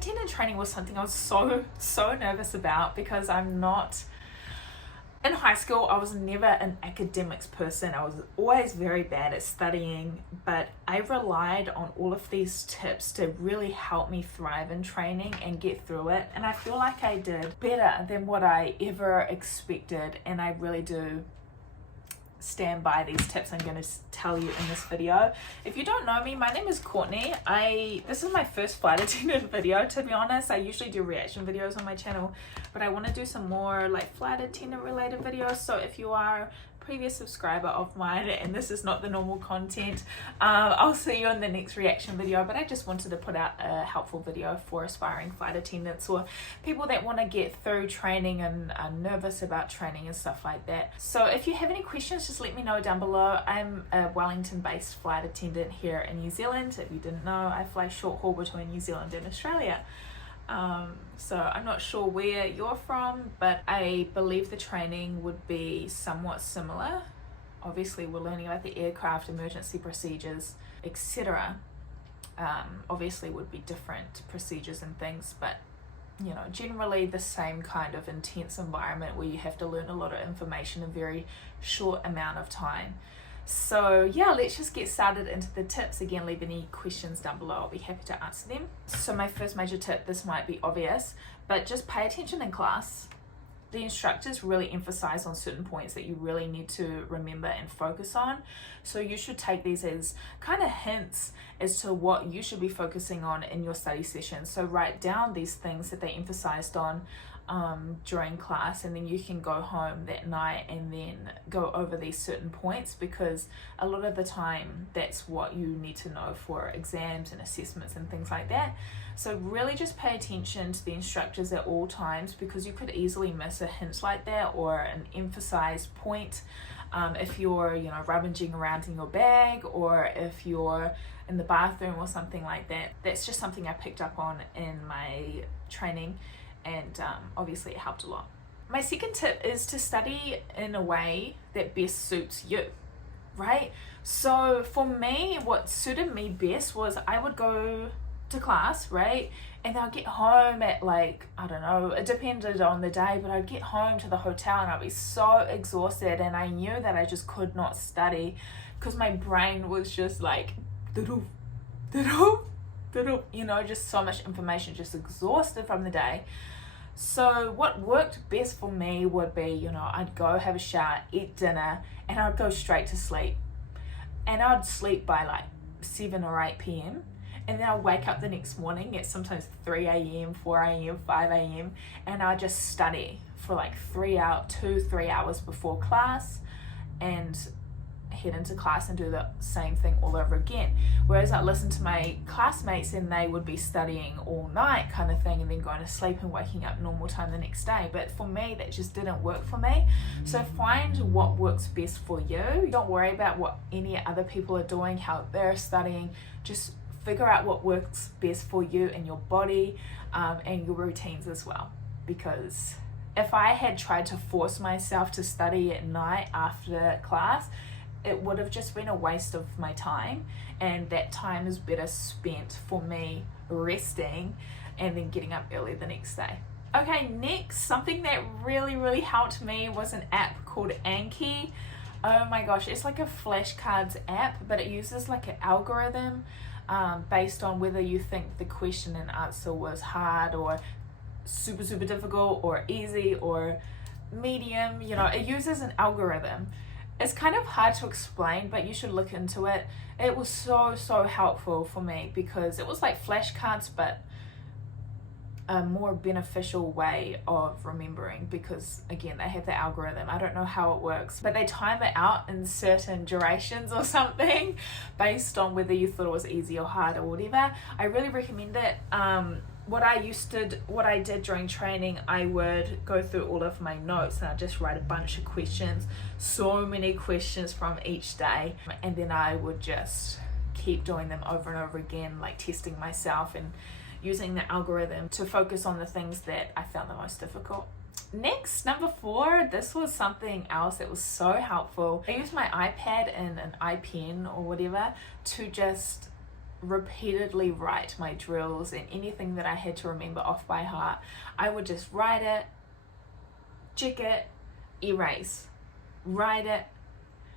attendant training was something I was so nervous about because I'm not. In high school, I was never an academics person. I was always very bad at studying, but I relied on all of these tips to really help me thrive in training and get through it. And I feel like I did better than what I ever expected, and I really do stand by these tips I'm going to tell you in this video. If you don't know me, my name is Courtney. This is my first flight attendant video, to be honest. I usually do reaction videos on my channel, but I want to do some more like flight attendant related videos. So if you are a previous subscriber of mine and this is not the normal content, I'll see you in the next reaction video. But I just wanted to put out a helpful video for aspiring flight attendants or people that want to get through training and are nervous about training and stuff like that. So if you have any questions, just let me know down below. I'm a Wellington based flight attendant here in New Zealand. If you didn't know, I fly short haul between New Zealand and Australia. So I'm not sure where you're from, but I believe the training would be somewhat similar. Obviously we're learning about the aircraft, emergency procedures, etc. Obviously would be different procedures and things, but you know, generally the same kind of intense environment where you have to learn a lot of information in a very short amount of time. So yeah, let's just get started into the tips. Again, leave any questions down below. I'll be happy to answer them. So my first major tip, this might be obvious, but just pay attention in class. The instructors really emphasize on certain points that you really need to remember and focus on. So you should take these as kind of hints as to what you should be focusing on in your study session. So write down these things that they emphasized on during class, and then you can go home that night and then go over these certain points, because a lot of the time that's what you need to know for exams and assessments and things like that. So really just pay attention to the instructors at all times, because you could easily miss a hint like that or an emphasized point if you're, you know, rummaging around in your bag, or if you're in the bathroom or something like that. That's just something I picked up on in my training, and obviously it helped a lot. My second tip is to study in a way that best suits you, right? So for me, what suited me best was I would go to class, right? And I'll get home at like, I don't know, it depended on the day, but I'd get home to the hotel and I'd be so exhausted, and I knew that I just could not study because my brain was just like, you know, just so much information, just exhausted from the day. So what worked best for me would be, you know, I'd go have a shower, eat dinner, and I'd go straight to sleep. And I'd sleep by like 7 or 8 p.m. And then I'd wake up the next morning at sometimes 3 a.m., 4 a.m., 5 a.m. And I'd just study for like 3 hours before class, and head into class and do the same thing all over again. Whereas I listened to my classmates and they would be studying all night kind of thing, and then going to sleep and waking up normal time the next day. But for me, that just didn't work for me. So find what works best for you. Don't worry about what any other people are doing, how they're studying. Just figure out what works best for you and your body, and your routines as well. Because if I had tried to force myself to study at night after class, it would have just been a waste of my time, and that time is better spent for me resting and then getting up early the next day. Okay, next, something that really helped me was an app called Anki. Oh my gosh, it's like a flashcards app, but it uses like an algorithm based on whether you think the question and answer was hard or super difficult or easy or medium. You know, it uses an algorithm. It's kind of hard to explain, but you should look into it. It was so helpful for me, because it was like flashcards, but a more beneficial way of remembering, because again, they have the algorithm. I don't know how it works, but they time it out in certain durations or something based on whether you thought it was easy or hard or whatever. I really recommend it. What I did during training, I would go through all of my notes and I'd just write a bunch of questions, so many questions from each day, and then I would just keep doing them over and over again, like testing myself and using the algorithm to focus on the things that I found the most difficult. Next, number 4, this was something else that was so helpful. I used my iPad and an iPen or whatever to just repeatedly write my drills and anything that I had to remember off by heart. I would just write it, check it, erase, write it,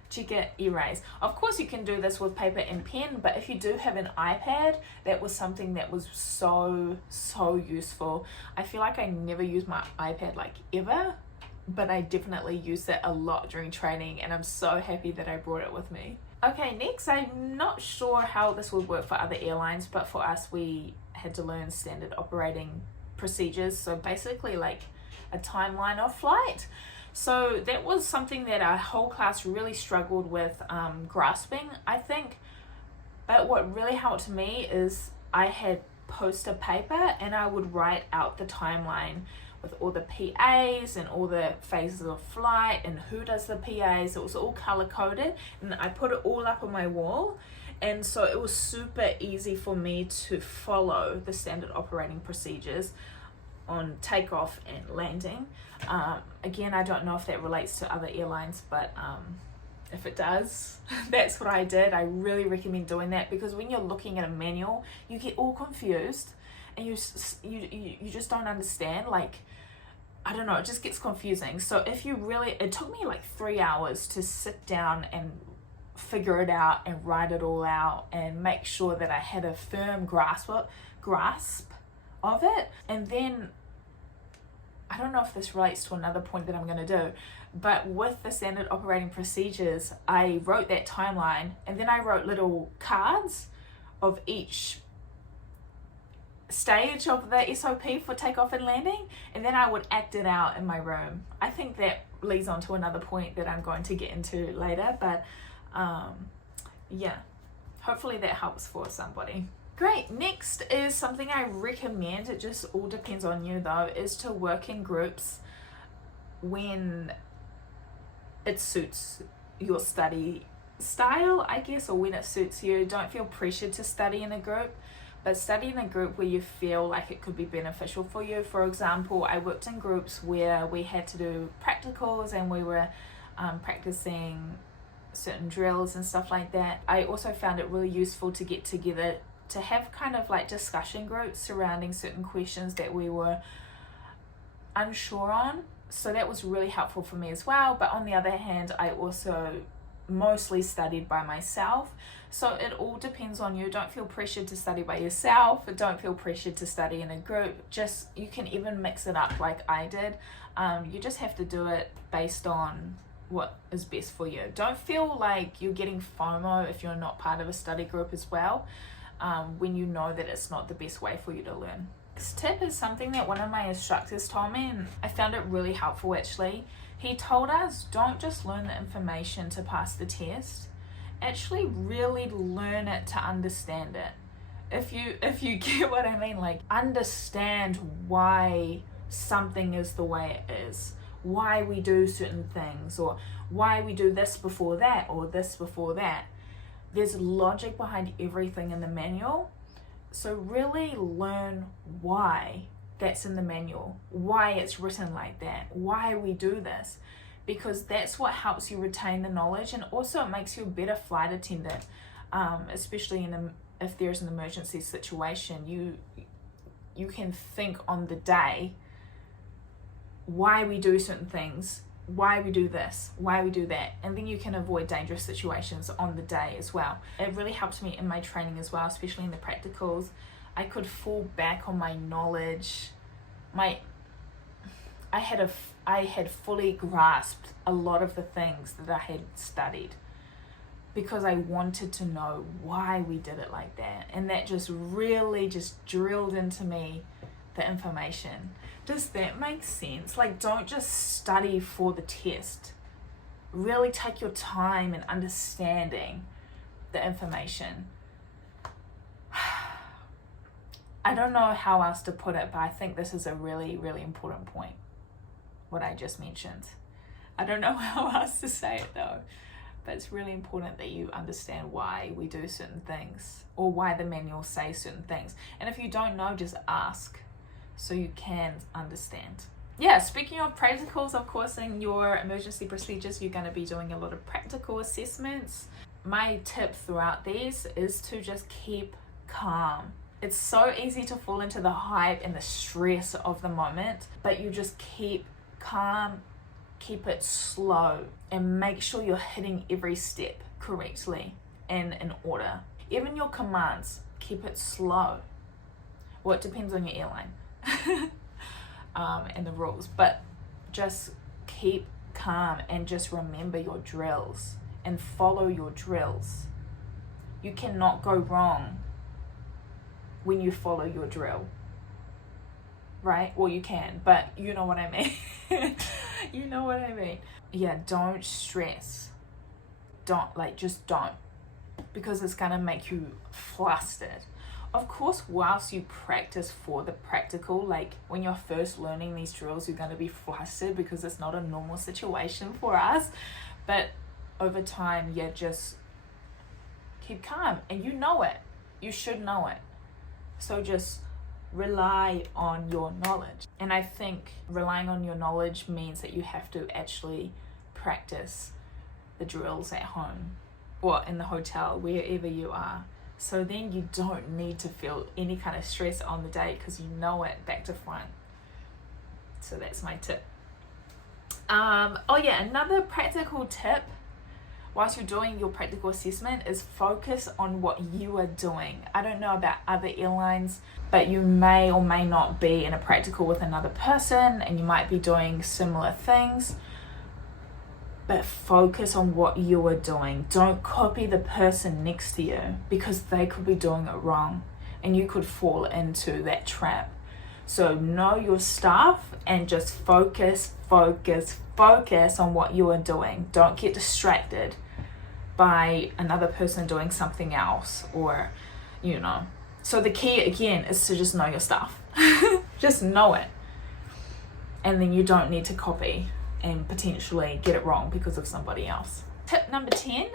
check it, erase. Of course you can do this with paper and pen, but if you do have an iPad, that was something that was so useful. I feel like I never use my iPad like ever, but I definitely used it a lot during training, and I'm so happy that I brought it with me. Okay, next, I'm not sure how this would work for other airlines, but for us, we had to learn standard operating procedures. So basically like a timeline of flight. So that was something that our whole class really struggled with grasping, I think. But what really helped me is I had poster paper and I would write out the timeline with all the PAs and all the phases of flight and who does the PAs. It was all color coded, and I put it all up on my wall. And so it was super easy for me to follow the standard operating procedures on takeoff and landing. Again, I don't know if that relates to other airlines, but if it does, that's what I did. I really recommend doing that, because when you're looking at a manual, you get all confused and you just don't understand. Like, I don't know, it just gets confusing. So if you really, it took me like 3 hours to sit down and figure it out and write it all out and make sure that I had a firm grasp of it. And then, I don't know if this relates to another point that I'm going to do, but with the standard operating procedures, I wrote that timeline, and then I wrote little cards of each stage of the SOP for takeoff and landing, and then I would act it out in my room. I think that leads on to another point that I'm going to get into later, but yeah, hopefully that helps for somebody. Great, next is something I recommend, it just all depends on you though, is to work in groups when it suits your study style, I guess, or when it suits you. Don't feel pressured to study in a group, but study in a group where you feel like it could be beneficial for you. For example, I worked in groups where we had to do practicals and we were practicing certain drills and stuff like that. I also found it really useful to get together to have kind of like discussion groups surrounding certain questions that we were unsure on. So that was really helpful for me as well. But on the other hand, I also mostly studied by myself. So it all depends on you. Don't feel pressured to study by yourself. Don't feel pressured to study in a group. Just, you can even mix it up like I did. You just have to do it based on what is best for you. Don't feel like you're getting FOMO if you're not part of a study group as well, when you know that it's not the best way for you to learn. This tip is something that one of my instructors told me, and I found it really helpful actually. He told us, don't just learn the information to pass the test, actually really learn it to understand it. If you get what I mean, like understand why something is the way it is, why we do certain things, or why we do this before that or this before that. There's logic behind everything in the manual. So really learn why that's in the manual, why it's written like that, why we do this, because that's what helps you retain the knowledge, and also it makes you a better flight attendant, especially if there's an emergency situation. You can think on the day why we do certain things, why we do this, why we do that, and then you can avoid dangerous situations on the day as well. It really helped me in my training as well, especially in the practicals. I could fall back on my knowledge. I had fully grasped a lot of the things that I had studied, because I wanted to know why we did it like that, and that just really just drilled into me the information. Does that make sense? Like, don't just study for the test. Really take your time in understanding the information. I don't know how else to put it, but I think this is a really, really important point, what I just mentioned. I don't know how else to say it though, but it's really important that you understand why we do certain things, or why the manual says certain things. And if you don't know, just ask, so you can understand. Yeah, speaking of practicals, of course, in your emergency procedures, you're going to be doing a lot of practical assessments. My tip throughout these is to just keep calm. It's so easy to fall into the hype and the stress of the moment, but you just keep calm, keep it slow, and make sure you're hitting every step correctly and in order. Even your commands, keep it slow. Well, it depends on your airline and the rules, but just keep calm and just remember your drills and follow your drills. You cannot go wrong when you follow your drill, right? Well, you can, but you know what I mean. You know what I mean. Yeah, don't stress. Just don't, because it's gonna make you flustered. Of course, whilst you practice for the practical, like when you're first learning these drills, you're gonna be flustered because it's not a normal situation for us. But over time, yeah, just keep calm, and you know it. You should know it. So just rely on your knowledge. And I think relying on your knowledge means that you have to actually practice the drills at home or in the hotel, wherever you are. So then you don't need to feel any kind of stress on the day because you know it back to front. So that's my tip. Oh yeah, another practical tip whilst you're doing your practical assessment is focus on what you are doing. I don't know about other airlines, but you may or may not be in a practical with another person and you might be doing similar things. But focus on what you are doing. Don't copy the person next to you because they could be doing it wrong and you could fall into that trap. So know your stuff and just focus on what you are doing. Don't get distracted by another person doing something else, or so the key again is to just know your stuff. Just know it, and then you don't need to copy and potentially get it wrong because of somebody else. Tip number 10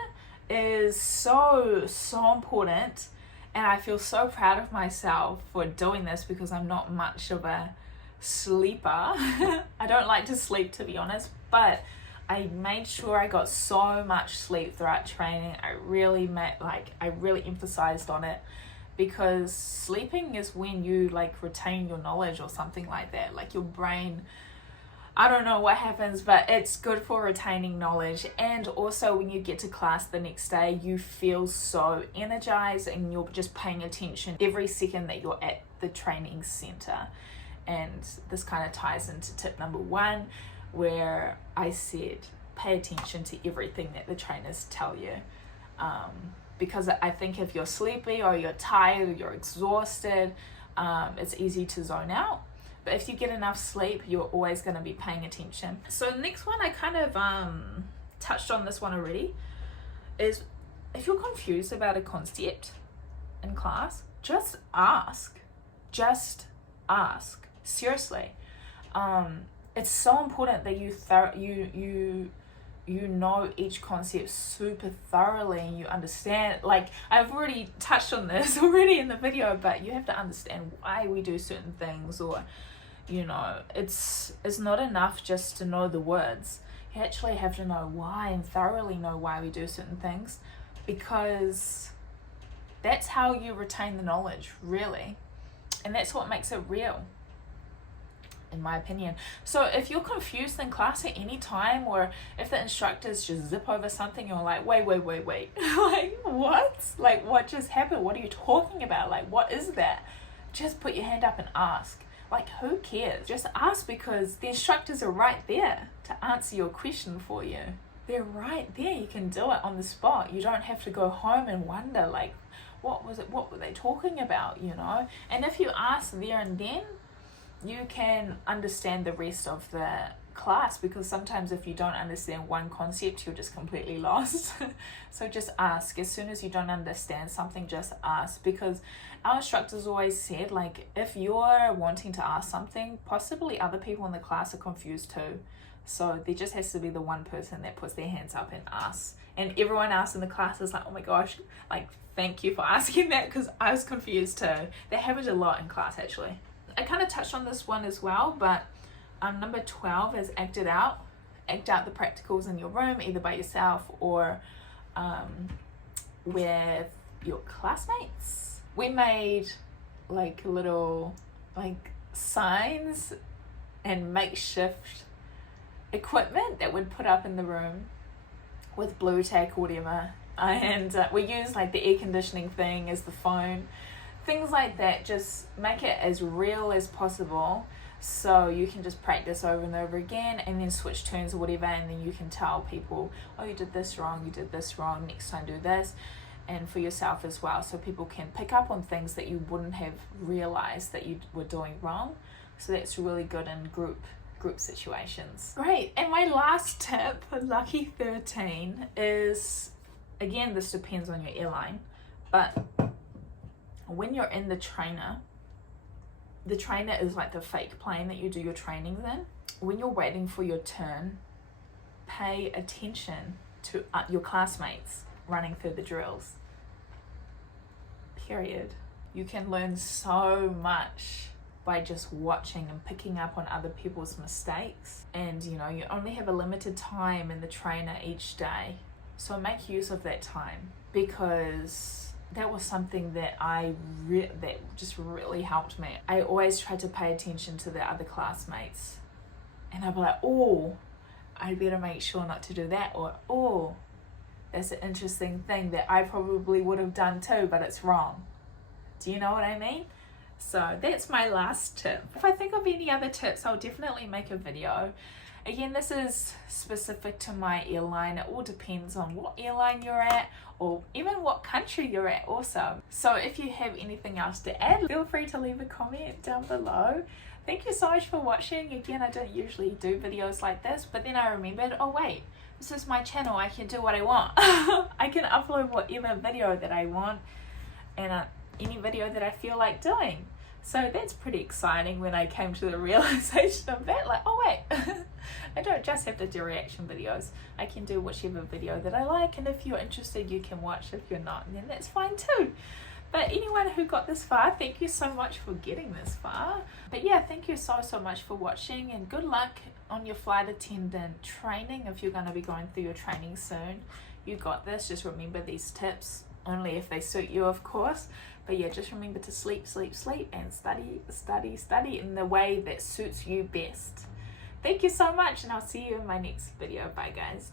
is so important, and I feel so proud of myself for doing this because I'm not much of a sleeper. I don't like to sleep, to be honest, but I made sure I got so much sleep throughout training. I really emphasized on it, because sleeping is when you retain your knowledge or something like that. Like your brain, I don't know what happens, but it's good for retaining knowledge. And also when you get to class the next day, you feel so energized and you're just paying attention every second that you're at the training center. And this kind of ties into tip number 1, where I said pay attention to everything that the trainers tell you, because I think if you're sleepy or you're tired or you're exhausted, it's easy to zone out. But if you get enough sleep, you're always going to be paying attention. So the next one, I kind of touched on this one already, is if you're confused about a concept in class, just ask. Seriously. It's so important that you know each concept super thoroughly and you understand. I've already touched on this already in the video, but you have to understand why we do certain things, or it's not enough just to know the words. You actually have to know why and thoroughly know why we do certain things, because that's how you retain the knowledge, really, and that's what makes it real, in my opinion. So if you're confused in class at any time, or if the instructors just zip over something, you're like, wait. What? What just happened? What are you talking about? What is that? Just put your hand up and ask. Who cares? Just ask, because the instructors are right there to answer your question for you. They're right there. You can do it on the spot. You don't have to go home and wonder, what was it? What were they talking about? And if you ask there and then, you can understand the rest of the class, because sometimes if you don't understand one concept, you're just completely lost. So just ask. As soon as you don't understand something, just ask, because our instructors always said, if you're wanting to ask something, possibly other people in the class are confused too. So there just has to be the one person that puts their hands up and asks, and everyone else in the class is like, oh my gosh, thank you for asking that, because I was confused too. That happens a lot in class, actually. I kind of touched on this one as well, but number 12 is act it out. Act out the practicals in your room, either by yourself or with your classmates, We made like little like signs and makeshift equipment that we'd put up in the room with blue tack or whatever, and we use like the air conditioning thing as the phone, things like that. Just make it as real as possible so you can just practice over and over again, and then switch turns or whatever, and then you can tell people, oh, you did this wrong, you did this wrong, next time do this. And for yourself as well, so people can pick up on things that you wouldn't have realized that you were doing wrong. So that's really good in group situations. Great. And my last tip, lucky 13, is, again, this depends on your airline, but when you're in the trainer is like the fake plane that you do your trainings in. When you're waiting for your turn, pay attention to your classmates running through the drills. Period. You can learn so much by just watching and picking up on other people's mistakes. And you know, you only have a limited time in the trainer each day, so make use of that time, because that was something that that just really helped me. I always tried to pay attention to the other classmates, and I'd be like, oh, I better make sure not to do that, or oh, that's an interesting thing that I probably would have done too, but it's wrong. Do you know what I mean? So that's my last tip. If I think of any other tips, I'll definitely make a video. Again, this is specific to my airline. It all depends on what airline you're at, or even what country you're at also. So if you have anything else to add, feel free to leave a comment down below. Thank you so much for watching. Again, I don't usually do videos like this, but then I remembered, oh wait, this is my channel. I can do what I want. I can upload whatever video that I want, and any video that I feel like doing. So that's pretty exciting when I came to the realization of that, like, oh wait, I don't just have to do reaction videos. I can do whichever video that I like, and if you're interested, you can watch. If you're not, then that's fine too. But anyone who got this far, thank you so much for getting this far. But yeah, thank you so much for watching, and good luck on your flight attendant training if you're going to be going through your training soon. You got this. Just remember these tips, only if they suit you, of course. But yeah, just remember to sleep, and study in the way that suits you best. Thank you so much, and I'll see you in my next video. Bye, guys.